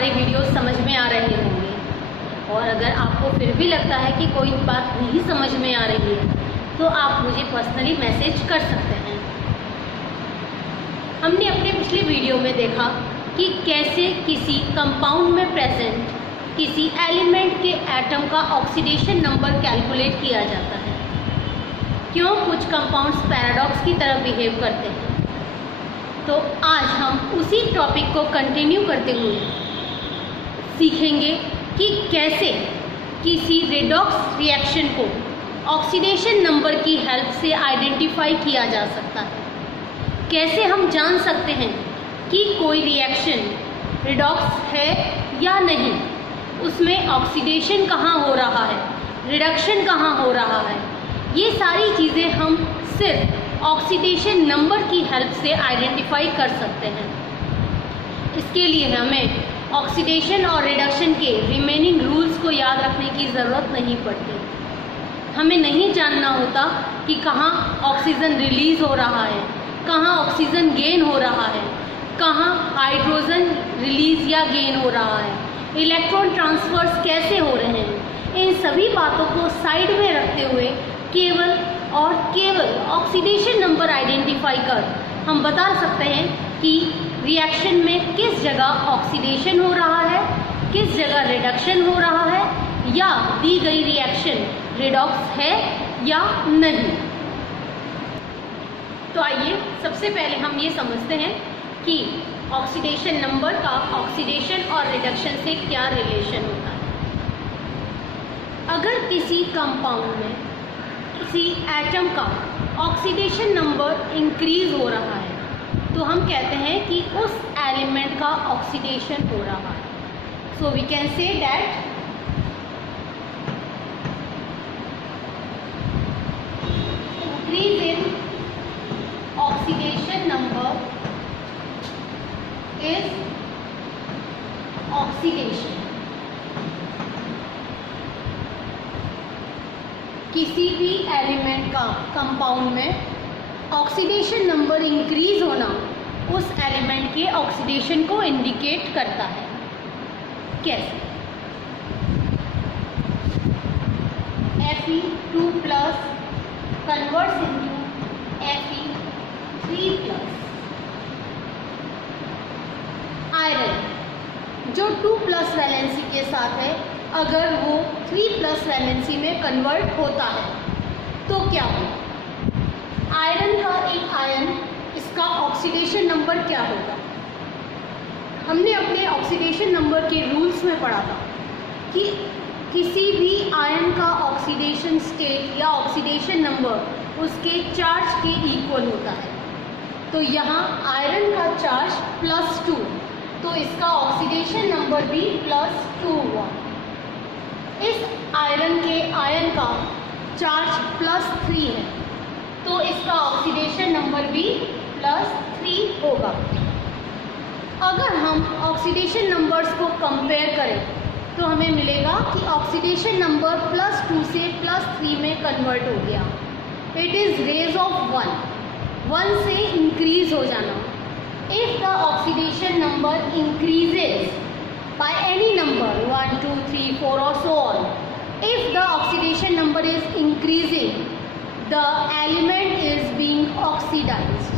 हमारे वीडियो समझ में आ रहे होंगे, और अगर आपको फिर भी लगता है कि कोई बात नहीं समझ में आ रही है तो आप मुझे पर्सनली मैसेज कर सकते हैं। हमने अपने पिछले वीडियो में देखा कि कैसे किसी कंपाउंड में प्रेजेंट किसी एलिमेंट के एटम का ऑक्सीडेशन नंबर कैलकुलेट किया जाता है। क्यों कुछ कंपाउंड्स पैराडॉक्स की तरह बिहेव करते हैं। तो आज हम उसी टॉपिक को कंटिन्यू करते हुए सीखेंगे कि कैसे किसी रेडॉक्स रिएक्शन को ऑक्सीडेशन नंबर की हेल्प से आइडेंटिफाई किया जा सकता है। कैसे हम जान सकते हैं कि कोई रिएक्शन रेडॉक्स है या नहीं, उसमें ऑक्सीडेशन कहाँ हो रहा है, रिडक्शन कहाँ हो रहा है। ये सारी चीज़ें हम सिर्फ ऑक्सीडेशन नंबर की हेल्प से आइडेंटिफाई कर सकते हैं। इसके लिए हमें ऑक्सीडेशन और रिडक्शन के रिमेनिंग रूल्स को याद रखने की ज़रूरत नहीं पड़ती। हमें नहीं जानना होता कि कहाँ ऑक्सीजन रिलीज़ हो रहा है, कहाँ ऑक्सीजन गेन हो रहा है, कहाँ हाइड्रोजन रिलीज़ या गेन हो रहा है, इलेक्ट्रॉन ट्रांसफर्स कैसे हो रहे हैं। इन सभी बातों को साइड में रखते हुए केवल और केवल ऑक्सीडेशन नंबर आइडेंटिफाई कर हम बता सकते हैं कि रिएक्शन में किस जगह ऑक्सीडेशन हो रहा है, किस जगह रिडक्शन हो रहा है, या दी गई रिएक्शन रेडॉक्स है या नहीं। तो आइए सबसे पहले हम ये समझते हैं कि ऑक्सीडेशन नंबर का ऑक्सीडेशन और रिडक्शन से क्या रिलेशन होता है। अगर किसी कंपाउंड में किसी एटम का ऑक्सीडेशन नंबर इंक्रीज हो रहा है तो हम कहते हैं कि उस एलिमेंट का ऑक्सीडेशन हो रहा है। So we can say that increase in oxidation number is oxidation. किसी भी एलिमेंट का कंपाउंड में ऑक्सीडेशन नंबर इंक्रीज होना उस एलिमेंट के ऑक्सीडेशन को इंडिकेट करता है। कैसे? Fe2+ converts into Fe3+। Iron जो 2+ वैलेंसी के साथ है, अगर वो 3+ वैलेंसी में कन्वर्ट होता है तो क्या होगा? आयरन का एक आयन, इसका ऑक्सीडेशन नंबर क्या होगा? हमने अपने ऑक्सीडेशन नंबर के रूल्स में पढ़ा था कि किसी भी आयन का ऑक्सीडेशन स्टेट या ऑक्सीडेशन नंबर उसके चार्ज के इक्वल होता है। तो यहाँ आयरन का चार्ज +2, तो इसका ऑक्सीडेशन नंबर भी +2 हुआ। इस आयरन के आयन का चार्ज +3 है तो इसका ऑक्सीडेशन नंबर भी +3 होगा। अगर हम ऑक्सीडेशन नंबर्स को कंपेयर करें तो हमें मिलेगा कि ऑक्सीडेशन नंबर +2 से +3 में कन्वर्ट हो गया। इट इज़ रेज ऑफ 1 से इंक्रीज हो जाना। If the oxidation number increases by any number 1, 2, 3, 4 or so on, if the oxidation number is increasing, the element is being oxidized।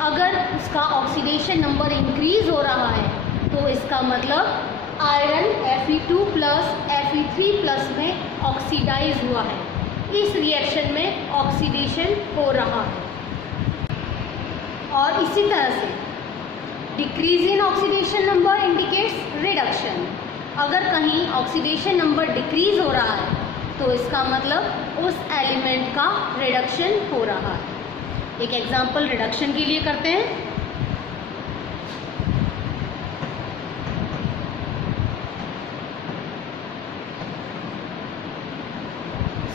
अगर उसका ऑक्सीडेशन नंबर इंक्रीज हो रहा है तो इसका मतलब आयरन Fe2+ Fe3+ में ऑक्सीडाइज हुआ है। इस रिएक्शन में ऑक्सीडेशन हो रहा है। और इसी तरह से decrease in oxidation number indicates reduction. अगर कहीं ऑक्सीडेशन नंबर डिक्रीज हो रहा है तो इसका मतलब उस एलिमेंट का रिडक्शन हो रहा है। एक एग्जांपल रिडक्शन के लिए करते हैं।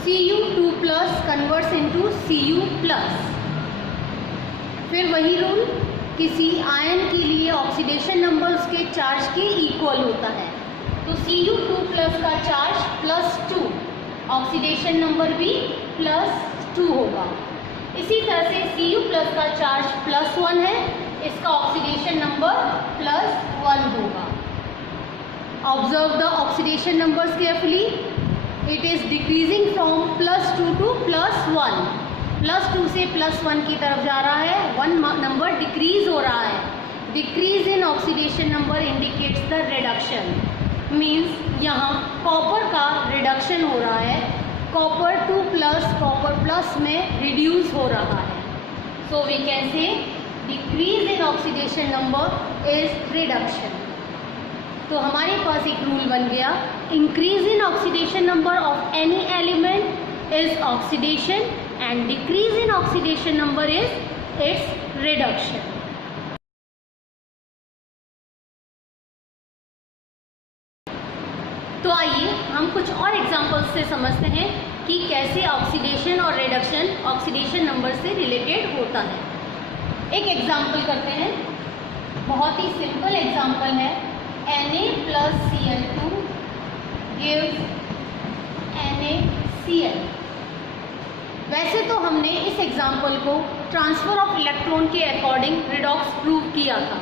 Cu2+ converts into Cu+। फिर वही रूल, किसी आयन के लिए ऑक्सीडेशन नंबर उसके चार्ज के इक्वल होता है तो Cu2+ का चार्ज +2, ऑक्सीडेशन नंबर भी +2 होगा। इसी तरह से Cu+ का चार्ज +1 है, इसका ऑक्सीडेशन नंबर +1 होगा। Observe the oxidation numbers carefully. It is decreasing from +2 to +1. +2 से +1 की तरफ जा रहा है. 1 नंबर डिक्रीज हो रहा है. Decrease in oxidation number indicates the reduction. Means यहाँ कॉपर का रिडक्शन हो रहा है. कॉपर 2+ कॉपर प्लस में रिड्यूस हो रहा है. So we can say decrease in oxidation number is reduction. तो हमारे पास एक रूल बन गया, increase in oxidation number of any element is oxidation and decrease in oxidation number is its reduction. तो आइए हम कुछ और एग्जांपल्स से समझते हैं कि कैसे ऑक्सीडेशन और रिडक्शन ऑक्सीडेशन नंबर से रिलेटेड होता है. एक एग्जांपल करते हैं, बहुत ही सिंपल एग्जांपल है. Na+Cl2 gives NaCl. वैसे तो हमने इस एग्जांपल को ट्रांसफर ऑफ इलेक्ट्रॉन के अकॉर्डिंग रिडॉक्स प्रूव किया था.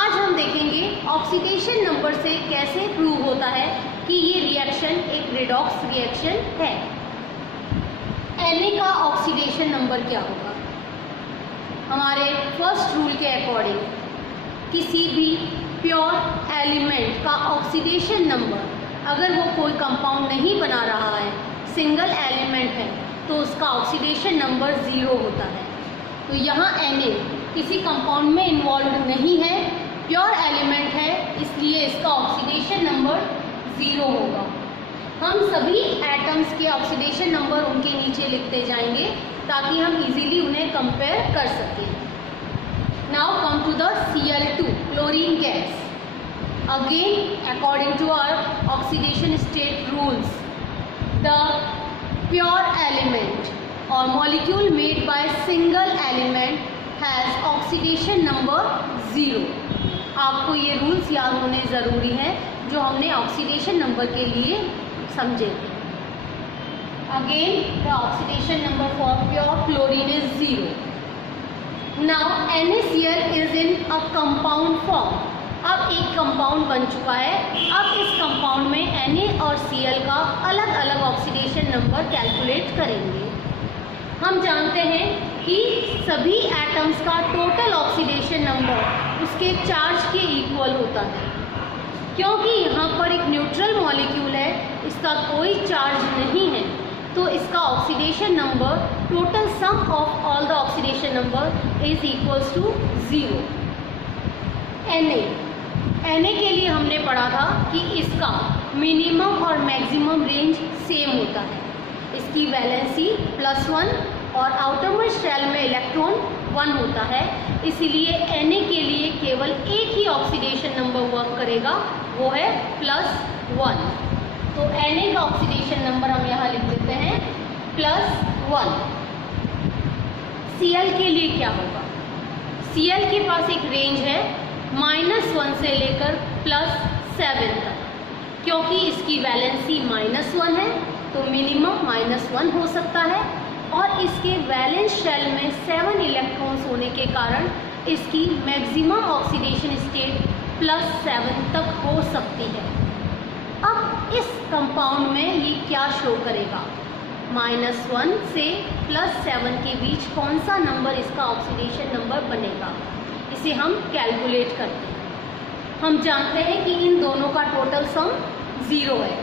आज हम देखेंगे ऑक्सीडेशन नंबर से कैसे प्रूव होता है कि ये रिएक्शन एक रिडॉक्स रिएक्शन है. Na का ऑक्सीडेशन नंबर क्या होगा? हमारे फर्स्ट रूल के अकॉर्डिंग किसी भी प्योर एलिमेंट का ऑक्सीडेशन नंबर, अगर वो कोई कंपाउंड नहीं बना रहा है, सिंगल एलिमेंट है, तो उसका ऑक्सीडेशन नंबर 0 होता है. तो यहाँ Na किसी कंपाउंड में इन्वॉल्व नहीं है, प्योर एलिमेंट है, इसलिए इसका ऑक्सीडेशन नंबर 0 होगा. हम सभी एटम्स के ऑक्सीडेशन नंबर उनके नीचे लिखते जाएंगे ताकि हम इजीली उन्हें कंपेयर कर सकें. Now come to the Cl2, chlorine gas. Again, according to our oxidation state rules, the pure element or molecule made by single element has oxidation number 0. आपको ये रूल्स याद होने ज़रूरी हैं जो हमने ऑक्सीडेशन नंबर के लिए समझे. Again, the oxidation number for pure chlorine is 0. Now NaCl is in a compound form. अब एक कंपाउंड बन चुका है. अब इस कंपाउंड में Na और Cl का अलग अलग ऑक्सीडेशन नंबर कैलकुलेट करेंगे. हम जानते हैं कि सभी एटम्स का टोटल ऑक्सीडेशन नंबर उसके चार्ज के इक्वल होता है. क्योंकि यहाँ पर एक न्यूट्रल मॉलिक्यूल है, इसका कोई चार्ज नहीं है, तो इसका oxidation number, total sum of all the oxidation number is equals to 0. Na के लिए हमने पढ़ा था कि इसका मिनिमम और मैक्सिमम रेंज सेम होता है. इसकी वैलेंसी +1 और आउटरमोस्ट शेल में इलेक्ट्रॉन 1 होता है. इसीलिए Na के लिए केवल एक ही ऑक्सीडेशन नंबर वर्क करेगा, वो है +1. तो Na का ऑक्सीडेशन नंबर हम यहाँ लिख देते हैं +1. Cl के लिए क्या होगा? Cl के पास एक रेंज है -1 से लेकर +7 तक. क्योंकि इसकी वैलेंसी -1 है तो मिनिमम -1 हो सकता है, और इसके वैलेंस शेल में 7 इलेक्ट्रॉन्स होने के कारण इसकी मैक्सिमम ऑक्सीडेशन स्टेट +7 तक हो सकती है. अब इस कंपाउंड में ये क्या शो करेगा? -1 से +7 के बीच कौन सा नंबर इसका ऑक्सीडेशन नंबर बनेगा, इसे हम कैलकुलेट करते हैं. हम जानते हैं कि इन दोनों का टोटल सम 0 है.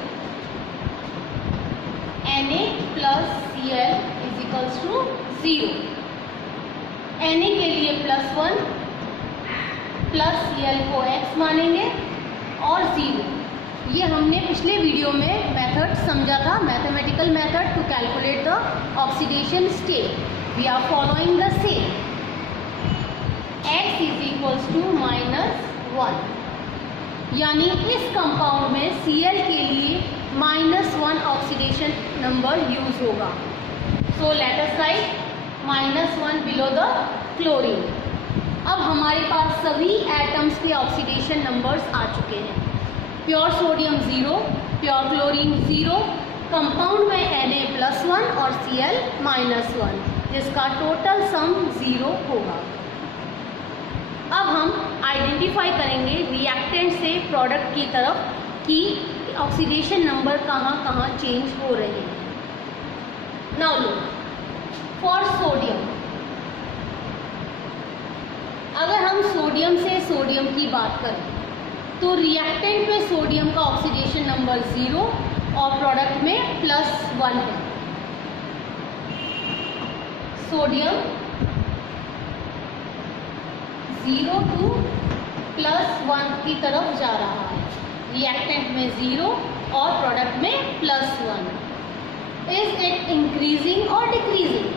Na+Cl is 0. Na के लिए +1 +Cl को x मानेंगे और 0. ये हमने पिछले वीडियो में मेथड समझा था, mathematical method to calculate the oxidation state. We are following the same. x is -1. यानी इस कंपाउंड में Cl के लिए -1 ऑक्सीडेशन नंबर यूज होगा. So let us right -1 below the chlorine. अब हमारे पास सभी एटम्स के ऑक्सीडेशन नंबर्स आ चुके हैं. Pure sodium 0, pure chlorine 0, compound में Na+1 और Cl -1, जिसका टोटल सम 0 होगा. अब हम आइडेंटिफाई करेंगे रिएक्टेंट से प्रोडक्ट की तरफ कि ऑक्सीडेशन नंबर कहाँ कहाँ चेंज हो रहे हैं। Now look for sodium. अगर हम सोडियम से सोडियम की बात करें तो रिएक्टेंट में सोडियम का ऑक्सीडेशन नंबर 0 और प्रोडक्ट में +1 है। सोडियम 0 to +1 की तरफ जा रहा है, रिएक्टेंट में 0 और प्रोडक्ट में +1। इज इट इंक्रीजिंग और decreasing?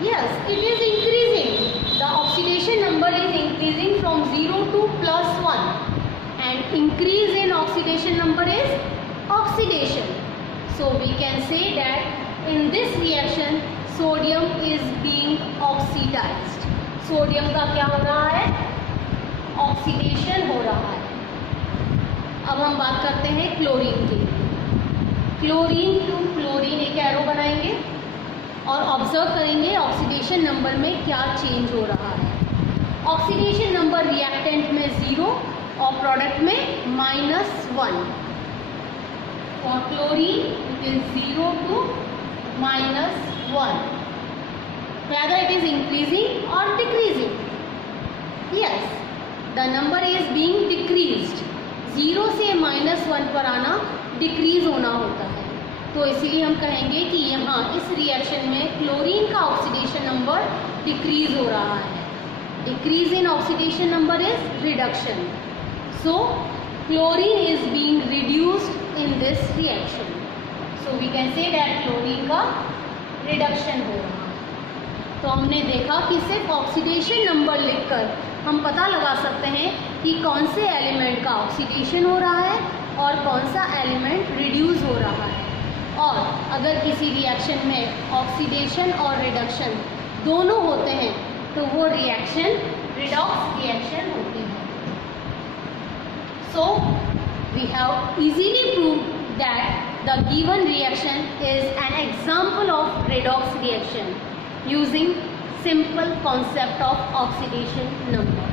Yes, it is increasing. The oxidation number is increasing from 0 to +1, and increase in oxidation number is oxidation. So we can say that in this reaction sodium is being oxidized. Sodium का क्या हो रहा है? Oxidation हो रहा है। अब हम बात करते हैं क्लोरीन की। क्लोरीन टू क्लोरीन एक एरो बनाएंगे और ऑब्जर्व करेंगे ऑक्सीडेशन नंबर में क्या चेंज हो रहा है। ऑक्सीडेशन नंबर रिएक्टेंट में 0 और प्रोडक्ट में -1। For chlorine it is 0 to -1। whether it is increasing or decreasing? Yes, the number is being decreased. 0 से -1 पर आना डिक्रीज होना होता है, तो इसीलिए हम कहेंगे कि यहाँ इस रिएक्शन में क्लोरीन का ऑक्सीडेशन नंबर डिक्रीज हो रहा है। Decrease in oxidation number is reduction. So chlorine is being reduced in this reaction. So we can say that chlorine का रिडक्शन हो रहा है। तो हमने देखा कि सिर्फ ऑक्सीडेशन नंबर लिखकर हम पता लगा सकते हैं कि कौन से एलिमेंट का ऑक्सीडेशन हो रहा है और कौन सा एलिमेंट रिड्यूस हो रहा है। और अगर किसी रिएक्शन में ऑक्सीडेशन और रिडक्शन दोनों होते हैं तो वो रिएक्शन रिडॉक्स रिएक्शन होती है। So we have easily prove that the given reaction is an example of redox reaction using simple concept of oxidation number.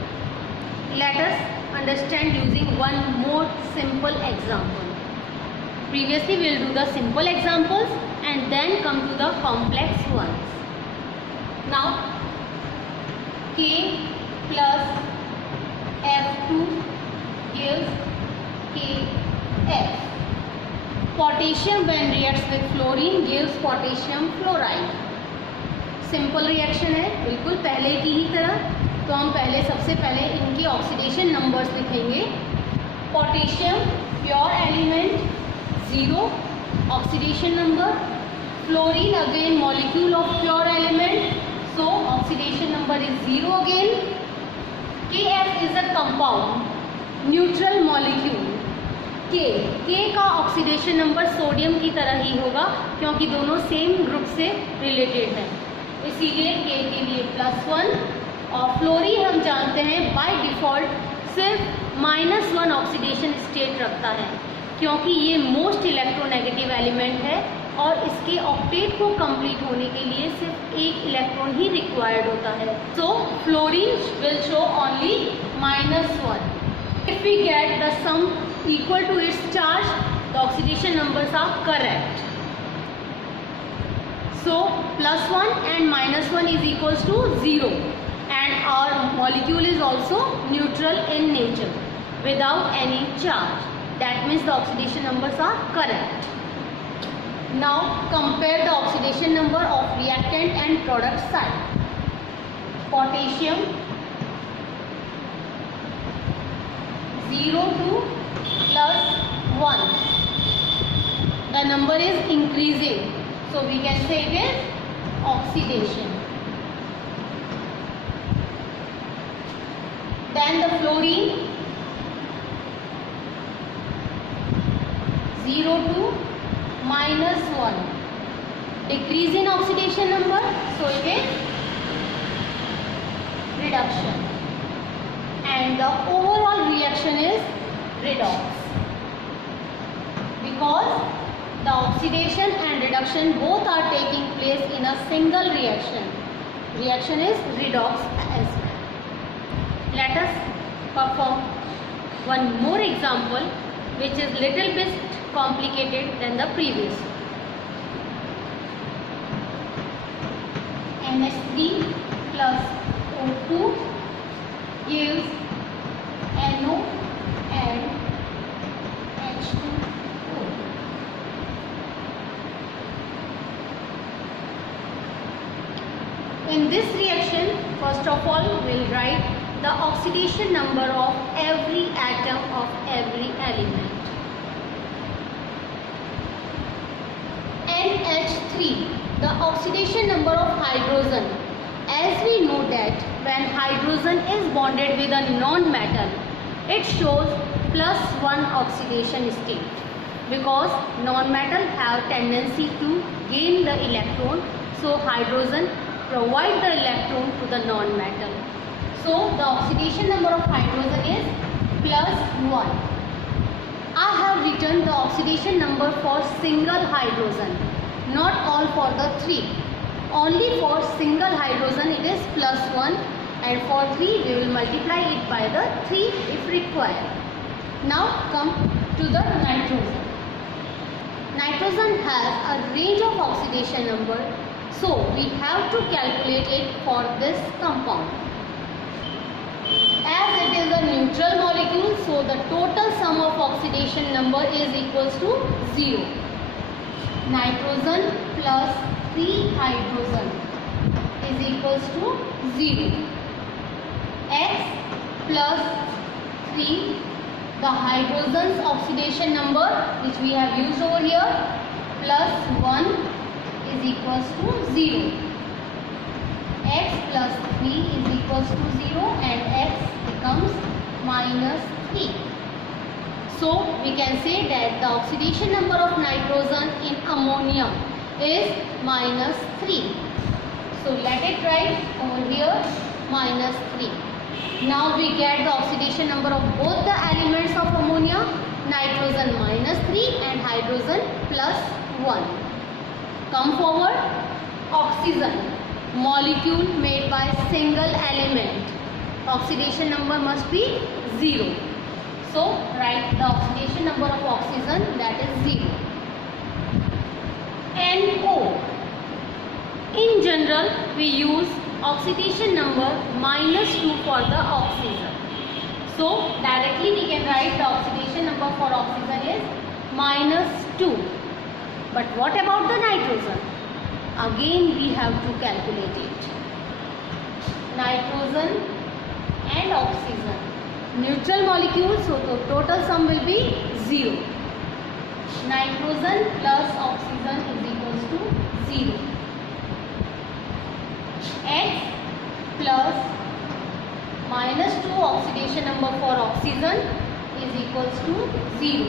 Let us understand using one more simple example. Previously we will do the simple examples and then come to the complex ones. Now K plus F2 gives KF. Potassium when reacts with fluorine gives potassium fluoride. Simple reaction है, बिल्कुल पहले की ही तरह। तो हम पहले सबसे पहले इनके ऑक्सीडेशन नंबर्स लिखेंगे। Potassium pure element 0 oxidation number. Fluorine again molecule of pure element, so oxidation number is 0 again. KF is a compound neutral molecule. K का ऑक्सीडेशन नंबर सोडियम की तरह ही होगा क्योंकि दोनों सेम ग्रुप से रिलेटेड है, इसीलिए K के लिए +1। और फ्लोरीन हम जानते हैं बाय डिफ़ॉल्ट सिर्फ -1 ऑक्सीडेशन स्टेट रखता है क्योंकि ये मोस्ट इलेक्ट्रोनेगेटिव एलिमेंट है और इसके ऑक्टेट को कंप्लीट होने के लिए सिर्फ एक इलेक्ट्रॉन ही रिक्वायर्ड होता है। So fluorine will show only -1। If we get the sum equal to its charge, the oxidation numbers are correct. So +1 and -1 is equals to 0, and our molecule is also neutral in nature without any charge. That means the oxidation numbers are correct. Now compare the oxidation number of reactant and product side. Potassium 0 to +1. The number is increasing, so we can say it is oxidation. Then the fluorine 0 to -1. Decrease in oxidation number, so it is reduction. And the overall reaction is redox. Because the oxidation and reduction both are taking place in a single reaction. Reaction is redox as well. Let us perform one more example which is little bit complicated than the previous. NH3 plus O2 gives NO and H2O. In this reaction, first of all, we'll write the oxidation number of every atom of every element. NH3, the oxidation number of hydrogen. As we know that when hydrogen is bonded with a non-metal, it shows +1 oxidation state, because non-metal have tendency to gain the electron, so hydrogen provide the electron to the non-metal. So the oxidation number of hydrogen is +1. I have written the oxidation number for single hydrogen, not all for the 3. Only for single hydrogen it is +1, and for 3 we will multiply it by the 3 if required. Now come to the nitrogen. Nitrogen has a range of oxidation number, so we have to calculate it for this compound. As it is a neutral molecule, so the total sum of oxidation number is equals to 0. Nitrogen plus 3 hydrogen is equals to 0. X plus 3, the hydrogen's oxidation number which we have used over here, plus 1 is equals to 0. X plus 3 is equals to 0 and X becomes -3. So we can say that the oxidation number of nitrogen in ammonia is -3. So let it write over here -3. Now we get the oxidation number of both the elements of ammonia, nitrogen -3 and hydrogen +1. Come forward. Oxygen, molecule made by single element, oxidation number must be 0. So write the oxidation number of oxygen, that is 0. NO. In general we use oxidation number -2 for the oxygen. So directly we can write the oxidation number for oxygen is -2. But what about the nitrogen? Again we have to calculate it. Nitrogen and oxygen, neutral molecules, so the total sum will be 0. Nitrogen plus oxygen is equals to 0. X plus -2 oxidation number for oxygen is equals to 0.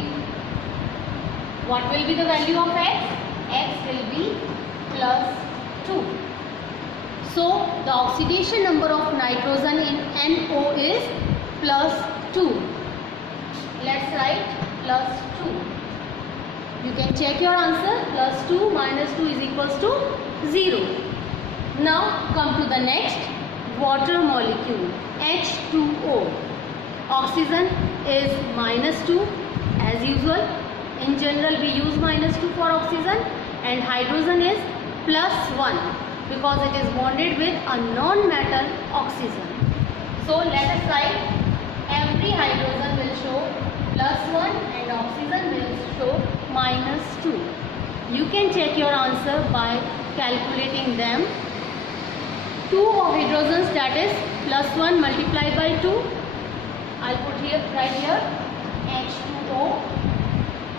What will be the value of X? X will be +2. So the oxidation number of nitrogen in NO is +2. Let's write +2. You can check your answer. +2 -2 is equals to 0. Now come to the next, water molecule, H2O. Oxygen is -2 as usual. In general we use -2 for oxygen, and hydrogen is +1 because it is bonded with a non-metal oxygen. So let us write every hydrogen will show +1 and oxygen will show -2. You can check your answer by calculating them. 2 hydrogens, that is +1 multiplied by 2. I'll put here right here H2O.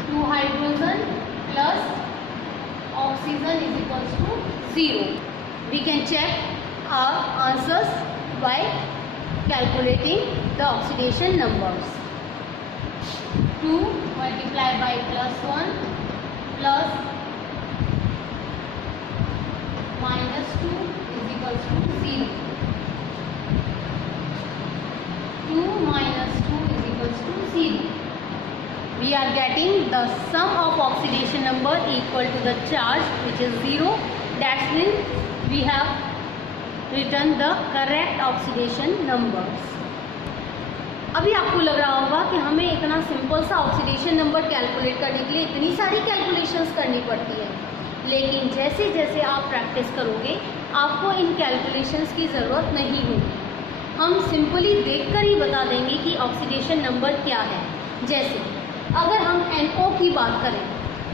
2 hydrogen plus oxygen is equals to 0. We can check our answers by calculating the oxidation numbers. 2 multiplied by +1 plus -2 is equals to 0. 2 minus 2 is equals to 0. We are getting the sum of oxidation number equal to the charge, which is 0. That means we have written the correct oxidation numbers. अभी आपको लग रहा होगा कि हमें इतना simple सा oxidation number calculate करने के लिए इतनी सारी कैलकुलेशंस करनी पड़ती है, लेकिन जैसे जैसे आप प्रैक्टिस करोगे आपको इन कैलकुलेशंस की ज़रूरत नहीं होगी। हम सिंपली देखकर ही बता देंगे कि ऑक्सीडेशन नंबर क्या है। जैसे अगर हम NO की बात करें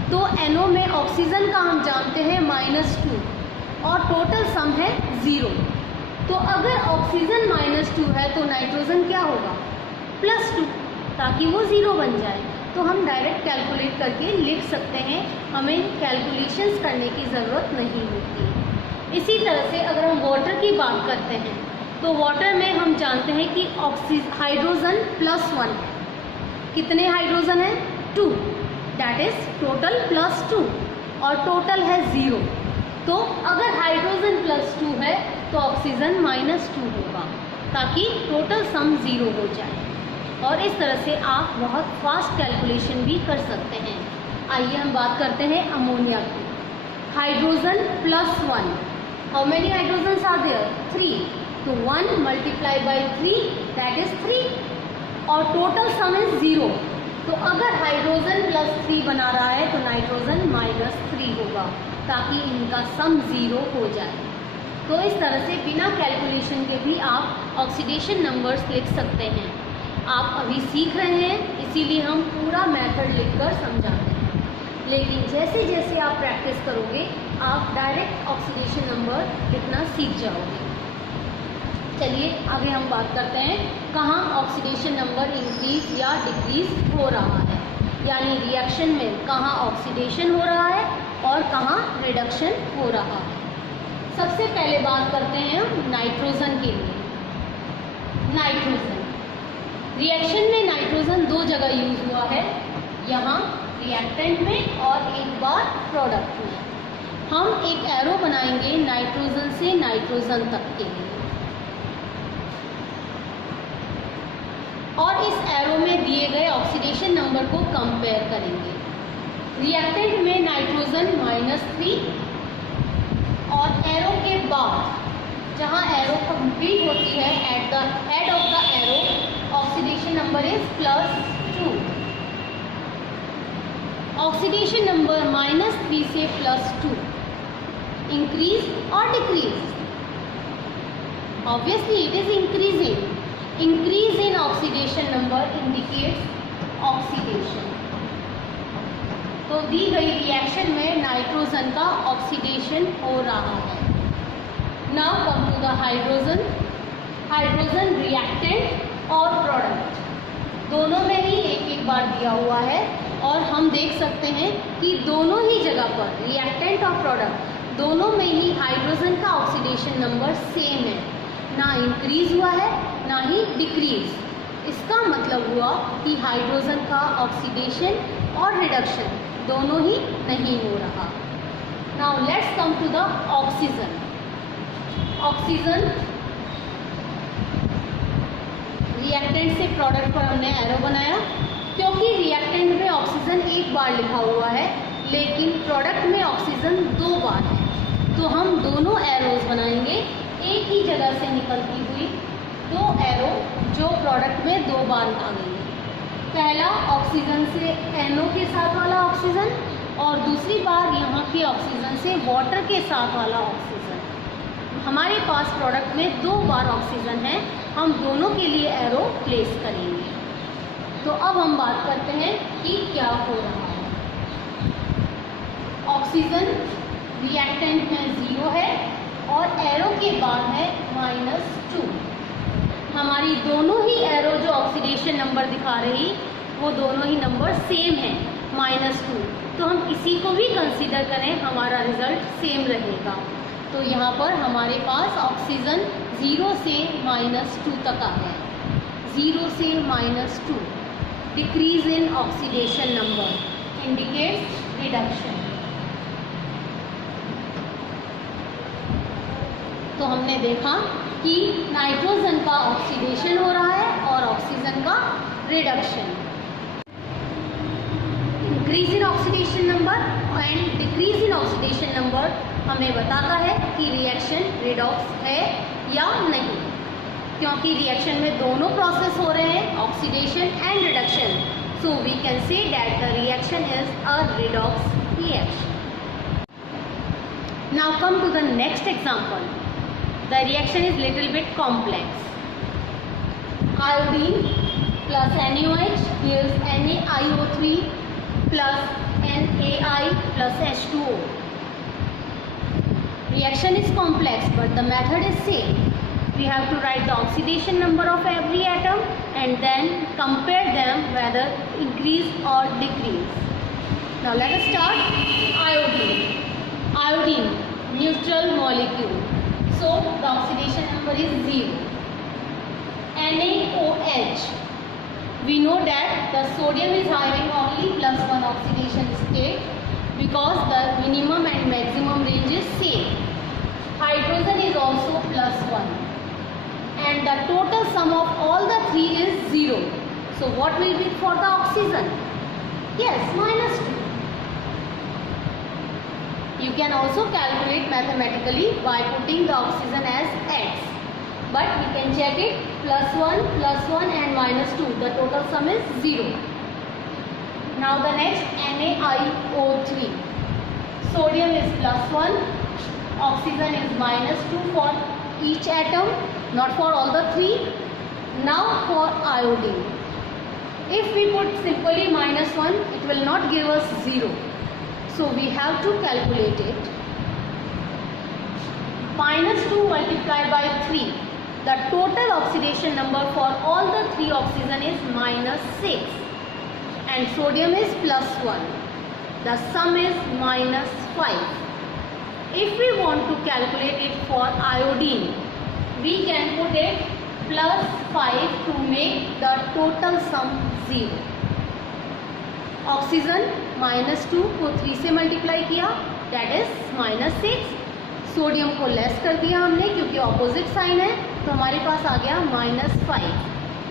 तो NO में ऑक्सीजन का हम जानते हैं -2 और टोटल सम है 0। तो अगर ऑक्सीजन -2 है तो नाइट्रोजन क्या होगा, +2, ताकि वो 0 बन जाए। तो हम डायरेक्ट कैलकुलेट करके लिख सकते हैं, हमें कैलकुलेशंस करने की ज़रूरत नहीं होती। इसी तरह से अगर हम वाटर की बात करते हैं तो वाटर में हम जानते हैं कि हाइड्रोजन +1 है। कितने हाइड्रोजन हैं, 2, दैट इज टोटल +2 और टोटल है 0। तो अगर हाइड्रोजन +2 है तो ऑक्सीजन -2 होगा, ताकि टोटल सम 0 हो जाए। और इस तरह से आप बहुत फास्ट कैलकुलेशन भी कर सकते हैं। आइए हम बात करते हैं अमोनिया की। Hydrogen +1, how many hydrogens are there, 3, तो 1 × 3 दैट इज 3 और टोटल सम इज 0। तो अगर हाइड्रोजन +3 बना रहा है तो नाइट्रोजन -3 होगा, ताकि इनका सम 0 हो जाए। तो इस तरह से बिना कैलकुलेशन के भी आप ऑक्सीडेशन नंबर्स लिख सकते हैं। आप अभी सीख रहे हैं, इसीलिए हम पूरा मेथड लिखकर समझाते हैं, लेकिन जैसे जैसे आप प्रैक्टिस करोगे आप डायरेक्ट ऑक्सीडेशन नंबर लिखना सीख जाओगे। चलिए आगे हम बात करते हैं कहाँ ऑक्सीडेशन नंबर इंक्रीज या डिक्रीज हो रहा है, यानी रिएक्शन में कहाँ ऑक्सीडेशन हो रहा है और कहाँ रिडक्शन हो रहा है। सबसे पहले बात करते हैं नाइट्रोजन के लिए। नाइट्रोजन रिएक्शन में नाइट्रोजन 2 जगह यूज हुआ है, यहाँ रिएक्टेंट में और एक बार प्रोडक्ट में। हम एक एरो बनाएंगे नाइट्रोजन से नाइट्रोजन तक के लिए, और इस एरो में दिए गए ऑक्सीडेशन नंबर को कंपेयर करेंगे। रिएक्टेंट में नाइट्रोजन -3 और एरो के बाद जहाँ एरो कंप्लीट होती है at the head of the arrow oxidation number is +2। Oxidation number -3 से +2 इंक्रीज और decrease, obviously it is increasing. Increase in oxidation number indicates oxidation। तो दी गई रिएक्शन में नाइट्रोजन का ऑक्सीडेशन हो रहा है। Now come to the hydrogen. Hydrogen reactant और प्रोडक्ट दोनों में ही एक एक बार दिया हुआ है, और हम देख सकते हैं कि दोनों ही जगह पर रिएक्टेंट और प्रोडक्ट दोनों में ही हाइड्रोजन का ऑक्सीडेशन नंबर सेम है, ना इंक्रीज हुआ है ना ही डिक्रीज। इसका मतलब हुआ कि हाइड्रोजन का ऑक्सीडेशन और रिडक्शन दोनों ही नहीं हो रहा। Now let's come to the oxygen. Oxygen reactant से प्रोडक्ट पर हमने एरो बनाया, क्योंकि रिएक्टेंट में ऑक्सीजन एक बार लिखा हुआ है लेकिन प्रोडक्ट में ऑक्सीजन 2 बार है, तो हम दोनों एरोज बनाएंगे एक ही जगह से निकलती हुई 2 एरो जो प्रोडक्ट में 2 बार आ गई। पहला ऑक्सीजन से NO के साथ वाला ऑक्सीजन और दूसरी बार यहाँ के ऑक्सीजन से वाटर के साथ वाला ऑक्सीजन। हमारे पास प्रोडक्ट में 2 बार ऑक्सीजन है, हम दोनों के लिए एरो प्लेस करेंगे। तो अब हम बात करते हैं कि क्या हो रहा है। ऑक्सीजन रिएक्टेंट में 0 है और एरो के बाद है -2। हमारी दोनों ही एरो जो ऑक्सीडेशन नंबर दिखा रही वो दोनों ही नंबर सेम है, -2। तो हम इसी को भी कंसीडर करें, हमारा रिजल्ट सेम रहेगा। तो यहाँ पर हमारे पास ऑक्सीजन 0 से -2 तक आ है। 0 से -2 decrease in oxidation number indicates reduction. तो हमने देखा कि नाइट्रोजन का ऑक्सीडेशन हो रहा है और ऑक्सीजन का reduction. Increase in oxidation number and decrease in oxidation number हमें बताता है कि रिएक्शन रिडॉक्स है या नहीं। क्योंकि रिएक्शन में दोनों प्रोसेस हो रहे हैं, oxidation and reduction, so we can say that the reaction is a redox reaction. Now come to the next example. The reaction is little bit complex. Iodine plus NaOH gives NaIO3 plus NaI plus H2O. Reaction is complex but the method is same. We have to write the oxidation number of every atom and then compare them whether increase or decrease. Now let us start. Iodine, neutral molecule, so the oxidation number is 0. NaOH, we know that the sodium is having only +1 oxidation state because the minimum and maximum range is same. Hydrogen is also +1 and the total sum of all the three is 0. So what will be for the oxygen? Yes, -2. You can also calculate mathematically by putting the oxygen as X. But we can check it, +1 and -2. The total sum is 0. Now the next, NaIO3. Sodium is +1, oxygen is -2 for each atom, not for all the three. Now for iodine. If we put simply -1, it will not give us 0. So we have to calculate it. -2 multiplied by 3. The total oxidation number for all the three oxygen is -6. And sodium is +1. The sum is -5. If we want to calculate it for iodine, we can put it +5 to make the total sum 0. Oxygen -2 को 3 से multiply किया, that is -6. Sodium को less कर दिया हमने क्योंकि opposite sign है, तो हमारे पास आ गया -5.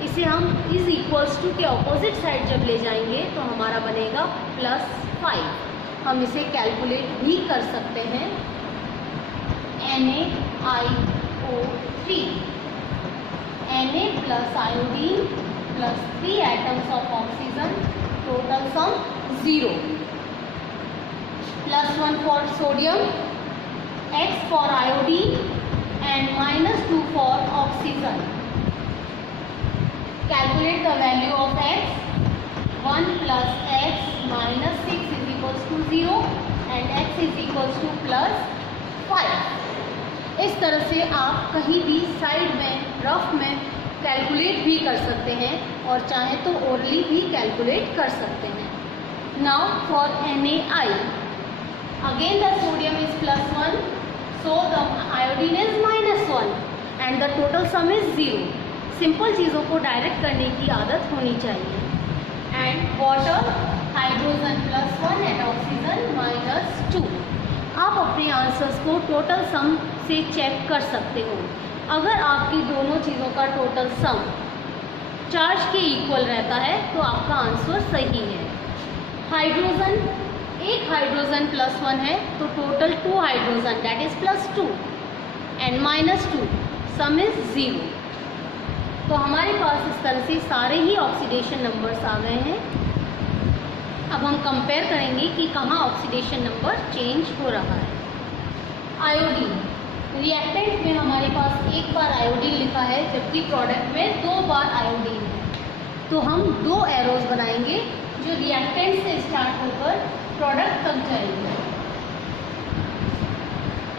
इसे हम इज इक्वल्स टू के ऑपोजिट साइड जब ले जाएंगे तो हमारा बनेगा +5. हम इसे कैलकुलेट भी कर सकते हैं. NaIO3, Na plus iodine plus 3 atoms of oxygen, total sum 0. +1 for sodium, X for iodine and -2 for oxygen. Calculate the value of X. 1 plus X minus 6 is equals to 0 and X is equals to +5. इस तरह से आप कहीं भी side में rough में calculate भी कर सकते हैं और चाहे तो ओरली भी कैलकुलेट कर सकते हैं. Now for NaI, again the sodium is +1, so the iodine is -1 and the total sum is 0. Simple चीज़ों को डायरेक्ट करने की आदत होनी चाहिए. And water, hydrogen +1 and oxygen -2. आप अपने आंसर्स को टोटल सम से चेक कर सकते हो. अगर आपकी दोनों चीज़ों का टोटल सम चार्ज के इक्वल रहता है तो आपका आंसर सही है. हाइड्रोजन, एक हाइड्रोजन +1 है तो total 2 hydrogen that is +2 and -2, some is 0. तो हमारे पास इस तरह से सारे ही ऑक्सीडेशन नंबर्स आ गए हैं. अब हम कंपेयर करेंगे कि कहाँ ऑक्सीडेशन नंबर चेंज हो रहा है. आयोडीन, रिएक्टेंट में हमारे पास एक बार आयोडीन लिखा है जबकि प्रोडक्ट में 2 बार आयोडीन है. तो हम 2 एरोज बनाएंगे जो रिएक्टेंट से स्टार्ट होकर प्रोडक्ट तक जाएंगे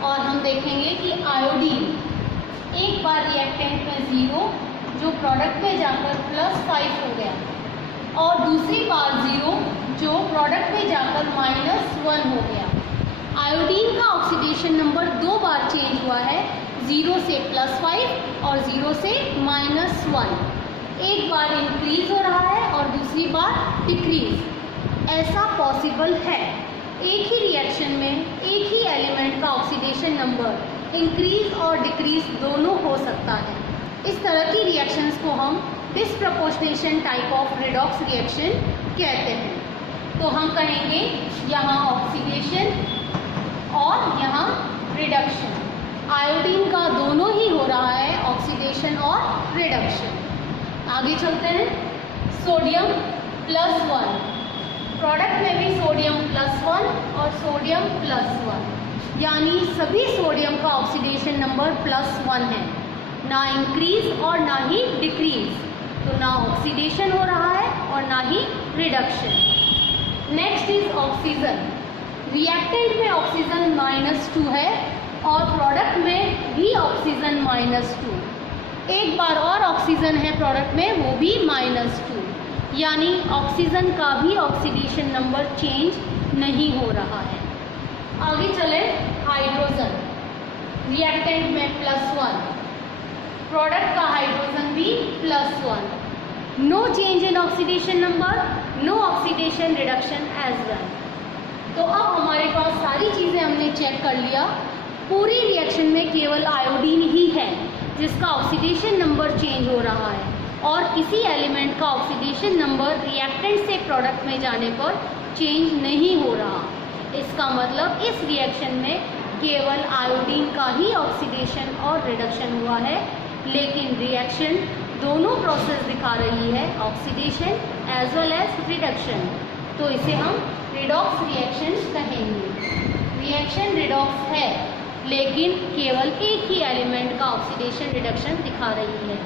और हम देखेंगे कि आयोडीन एक बार रिएक्टेंट में 0 जो प्रोडक्ट में जाकर +5 हो गया और दूसरी बार 0 जो प्रोडक्ट में जाकर -1 हो गया. आयोडीन का ऑक्सीडेशन नंबर 2 बार चेंज हुआ है, 0 से +5 और 0 से -1. एक बार इंक्रीज हो रहा है और दूसरी बार डिक्रीज. ऐसा पॉसिबल है. एक ही रिएक्शन में एक ही एलिमेंट का ऑक्सीडेशन नंबर इंक्रीज और डिक्रीज दोनों हो सकता है. इस तरह की रिएक्शंस को हम disproportionation type of redox reaction कहते हैं. तो हम कहेंगे यहाँ ऑक्सीडेशन और यहाँ रिडक्शन. आयोडीन का दोनों ही हो रहा है ऑक्सीडेशन और रिडक्शन। आगे चलते हैं। सोडियम +1, प्रोडक्ट में भी सोडियम +1 और सोडियम +1, यानी सभी सोडियम का ऑक्सीडेशन नंबर +1 है, ना इंक्रीज और ना ही डिक्रीज। तो ना ऑक्सीडेशन हो रहा है और ना ही reduction. Next is oxygen. Reactant में ऑक्सीजन -2 है और प्रोडक्ट में भी ऑक्सीजन -2। एक बार और ऑक्सीजन है प्रोडक्ट में, वो भी -2, यानी ऑक्सीजन का भी ऑक्सीडेशन नंबर चेंज नहीं हो रहा है। आगे चले। हाइड्रोजन। रिएक्टेंट में +1, प्रोडक्ट का हाइड्रोजन भी +1। No change in oxidation number, no oxidation reduction as well. तो अब हमारे पास सारी चीज़ें हमने चेक कर लिया। पूरी रिएक्शन में केवल आयोडीन ही है जिसका ऑक्सीडेशन नंबर चेंज हो रहा है, और किसी एलिमेंट का ऑक्सीडेशन नंबर रिएक्टेंट से प्रोडक्ट में जाने पर चेंज नहीं हो रहा। इसका मतलब इस रिएक्शन में केवल आयोडीन का ही ऑक्सीडेशन और रिडक्शन हुआ है, लेकिन रिएक्शन दोनों प्रोसेस दिखा रही है, oxidation as well as reduction. तो इसे हम रिडॉक्स रिएक्शन कहेंगे। रिएक्शन रिडॉक्स है, लेकिन केवल एक ही एलिमेंट का ऑक्सीडेशन रिडक्शन दिखा रही है।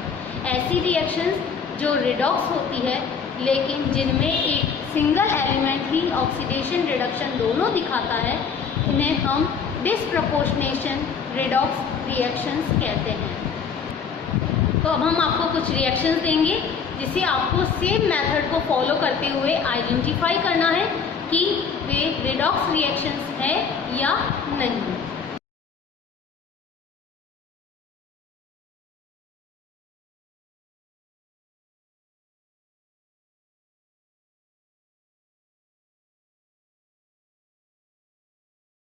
ऐसी रिएक्शंस जो रिडॉक्स होती है लेकिन जिनमें एक सिंगल एलिमेंट ही ऑक्सीडेशन रिडक्शन दोनों दिखाता है, इन्हें हम डिसप्रपोर्शनेशन रिडॉक्स रिएक्शंस कहते हैं। तो अब हम आपको कुछ रिएक्शंस देंगे जिसे आपको सेम मेथड को फॉलो करते हुए आइडेंटिफाई करना है कि वे रिडॉक्स रिएक्शंस है या नहीं।